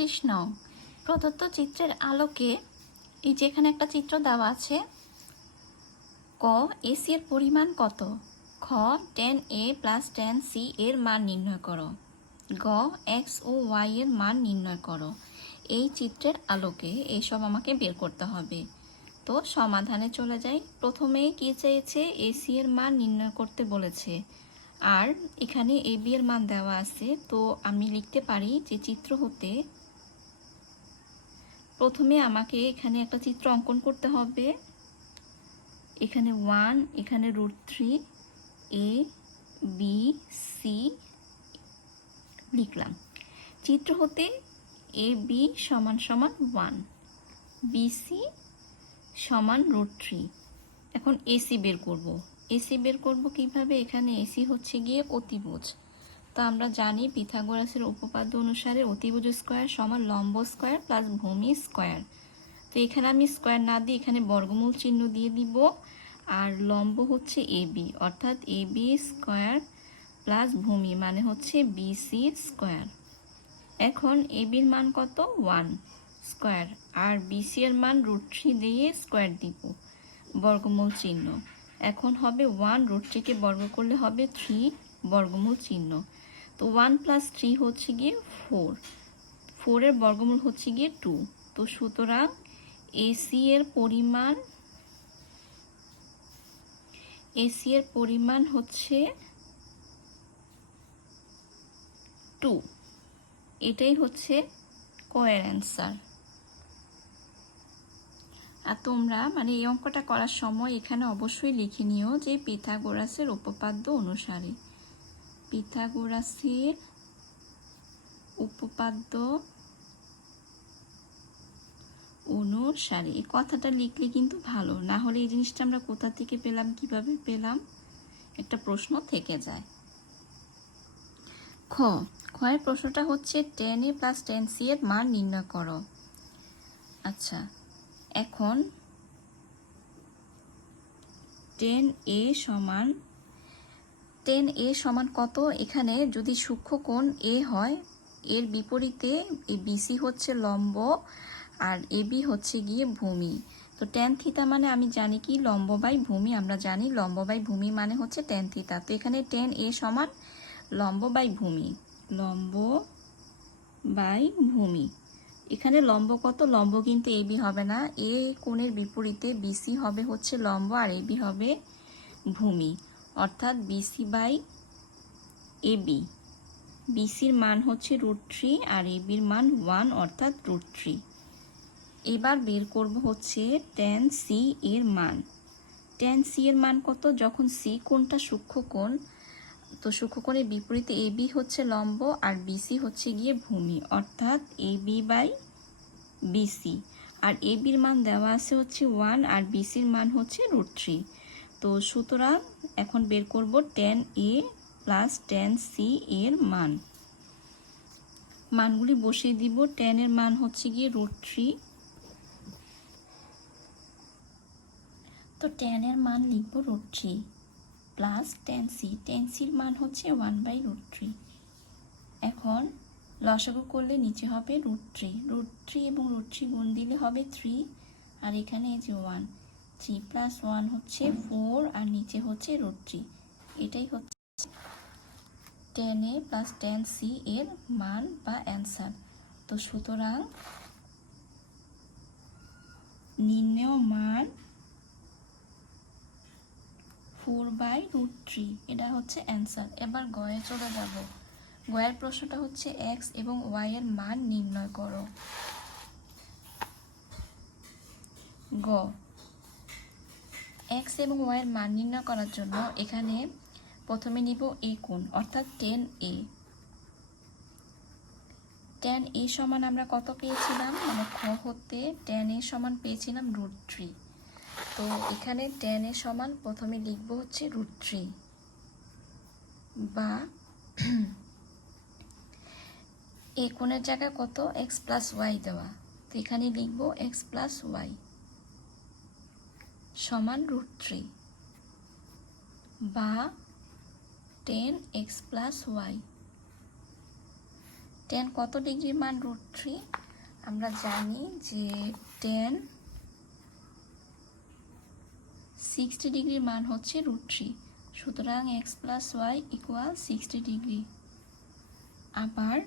39 নং প্রদত্ত চিত্রের আলোকে এই যে এখানে একটা চিত্র দেওয়া আছে। ক, এসি এর পরিমাণ কত? খ, tan a plus tan c এর মান নির্ণয় করো। গ, এক্স ও ওয়াই এর মান নির্ণয় করো। এই চিত্রের আলোকে এইসব আমাকে বের করতে হবে। তো সমাধানে চলে যাই। প্রথমে কি চেয়েছে? এসি এর মান নির্ণয় করতে বলেছে, আর এখানে এবি এর মান দেওয়া আছে। তো আমি লিখতে পারি যে চিত্র হতে প্রথমে আমাকে এখানে একটা চিত্র অঙ্কন করতে হবে। এখানে 1, এখানে √3, এ বি সি লিখলাম। চিত্র হতে এ বি সমান সমান 1, বিসি সমান √3। এখন এসি বের করব। এসি বের করব কিভাবে? এখানে এসি হচ্ছে গিয়ে অতিভুজ। তো আমরা জানি পিথাগোরাসের উপপাদ্য অনুসারে অতিভুজ স্কয়ার সমান লম্ব স্কয়ার প্লাস ভূমি স্কয়ার। তো এখানে আমি স্কয়ার না দিয়ে এখানে বর্গমূল চিহ্ন দিয়ে দিব। আর লম্ব হচ্ছে এবি, অর্থাৎ এবি স্কয়ার প্লাস ভূমি মানে হচ্ছে বিসি স্কয়ার। এখন এবির মান কত? 1 স্কয়ার, আর বিসি এর মান √3 দিয়ে স্কয়ার দিব, বর্গমূল চিহ্ন। এখন হবে 1, √3 বর্গ করলে হবে 3, বর্গমূল চিহ্ন। তো 1 + 3 হচ্ছে গিয়ে 4, 4 এর বর্গমূল হচ্ছে গিয়ে 2। তো সুতরাং এসি এর পরিমাণ হচ্ছে 2। এটাই হচ্ছে কয়ের অ্যান্সার। আর তোমরা মানে এই অঙ্কটা করার সময় এখানে অবশ্যই লিখে নিও যে পিথাগোরাসের উপপাদ্য অনুসারে। পিথাগোরাসের উপপাদ্য অনুসারে এই কথাটা লিখলে কিন্তু ভালো, না হলে এই জিনিসটা আমরা কোথা থেকে পেলাম, কিভাবে পেলাম, একটা প্রশ্ন থেকে যায়। ক্ষয়ের প্রশ্নটা হচ্ছে tan a plus tan c এর মান নির্ণয় করো। আচ্ছা, এখন tan a সমান কত? এখানে যদি সূক্ষ্মকোণ a হয়, এর বিপরীতে এই বিসি হচ্ছে লম্ব আর এবি হচ্ছে গিয়ে ভূমি। তো tan থিটা মানে আমি জানি কি লম্ব বাই ভূমি। আমরা জানি লম্ব বাই ভূমি মানে হচ্ছে tan থিটা। তো এখানে tan a সমান লম্ব বাই ভূমি, লম্ব বাই ভূমি। এখানে লম্ব কত? লম্ব কিন্তু এবি হবে না, এ কোণের বিপরীতে বিসি হবে হচ্ছে লম্ব আর এবি হবে ভূমি, অর্থাৎ বিসি বাই এবি। বিসির মান হচ্ছে √3 আর এবির মান 1, অর্থাৎ √3। এবার বের করব হচ্ছে tan c এর মান। tan c এর মান কত? যখন সি কোণটা সূক্ষ্মকোণ, তো সূক্ষ্মকোণের বিপরীতে এবি হচ্ছে লম্ব আর বিসি হচ্ছে গিয়ে ভূমি, অর্থাৎ এবি বাই বিসি। আর এবির মান দেওয়া আছে হচ্ছে 1 আর বিসির মান হচ্ছে √3। তো সুতরাং এখন বের করব tan a plus tan c এর মানগুলি বসিয়ে দিব। tan এর মান হচ্ছে গিয়ে √3, তো tan এর মান লিখব √3 প্লাস tan c এর মান হচ্ছে 1/√3। এখন লসাগু করলে নিচে হবে √3 এবং √3 গুণ দিলে হবে 3, আর এখানে এই যে 1, 3 + 1 হচ্ছে 4 আর নিচে হচ্ছে √3। এটাই হচ্ছে tan a plus tan c এর মান বা অ্যান্সার। তো সুতরাং নির্ণেয় মান 4/√3, এটা হচ্ছে অ্যান্সার। এবার গয়ে চলে যাব। গয়ের প্রশ্নটা হচ্ছে এক্স এবং ওয়াই এর মান নির্ণয় করো। গ, এক্স এবং ওয়াই এর মান নির্ণয় করার জন্য এখানে প্রথমে নিব এই কোণ, অর্থাৎ tan a। tan a সমান আমরা কত পেয়েছিলাম? মানে খ হতে tan a সমান পেয়েছিলাম √3। তো এখানে tan a সমান প্রথমে লিখব হচ্ছে √3 বা এই কোণের জায়গায় কত? x + y দেওয়া, তো এখানে লিখব x + y সমান √3 বা tan x + y। tan কত ডিগ্রির মান √3? আমরা জানি যে tan 60 ডিগ্রির মান হচ্ছে √3, সুতরাং x + y = 60 ডিগ্রি। আবার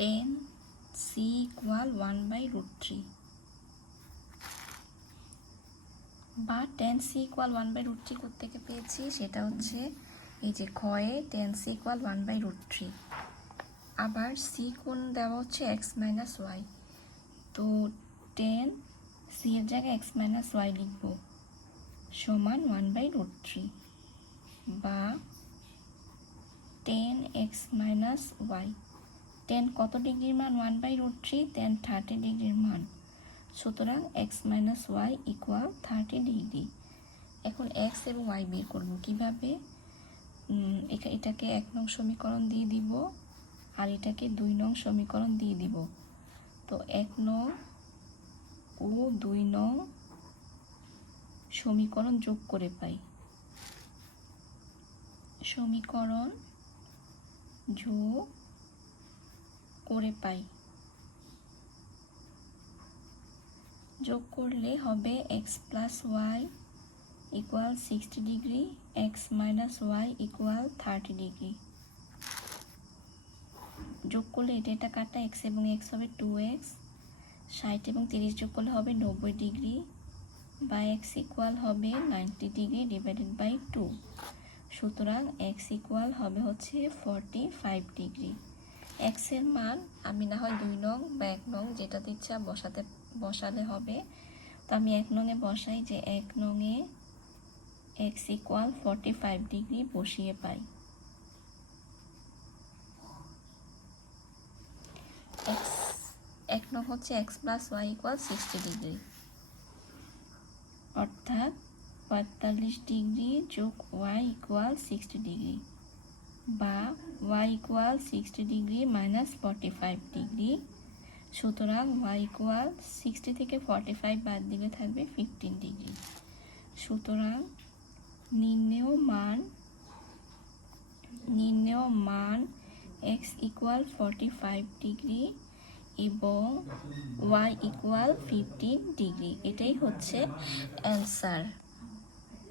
tan c = 1/√3, বা tan c = 1/√3 কোত্থেকে পেয়েছি, সেটা হচ্ছে এই যে ক্ষয়ে tan c = 1/√3। আবার c কোণ দেওয়া হচ্ছে x - y, তো tan c এর জায়গায় x - y লিখব সমান 1/√3, বা tan x - y। tan কত ডিগ্রির মান 1/√3? tan 30 ডিগ্রির মান, সুতরাং x - y = 30 ডিগ্রি। এখন x এবং y বের করব কিভাবে? এটাকে 1 নং সমীকরণ দিয়ে দিব, আর এটাকে 2 নং সমীকরণ দিয়ে দিব। তো 1 নং ও 2 নং সমীকরণ যোগ করে পাই, সমীকরণ যোগ করে পাই, যোগ করলে হবে x + y = 60 degree, x - y = 30 degree. যোগ করলে এটা কাটা x এবং x হবে 2x, 60 এবং 30 যোগ করলে হবে 90 ডিগ্রি, বা x = হবে 90 ডিগ্রি / 2, সুতরাং x = হবে হচ্ছে 45 ডিগ্রি। x এর মান আমি না হয় 2 নং বা 1 নং যেটাতে ইচ্ছা বসালে হবে। তো আমি 1 নংয়ে বসাই, যে 1 নংয়ে x = 45 ডিগ্রি বসিয়ে পাই। এক নং হচ্ছে x + y = 60 ডিগ্রি, অর্থাৎ 45 ডিগ্রি যোগ y = 60 ডিগ্রি, বা y = 60 ডিগ্রি - 45 ডিগ্রি, সুতরাং y = 60 থেকে 45 বাদ দিলে থাকবে 15 ডিগ্রি। সুতরাং নির্ণেয় মান x = 45 ডিগ্রি এবং y = 15 ডিগ্রি। এটাই হচ্ছে অ্যান্সার।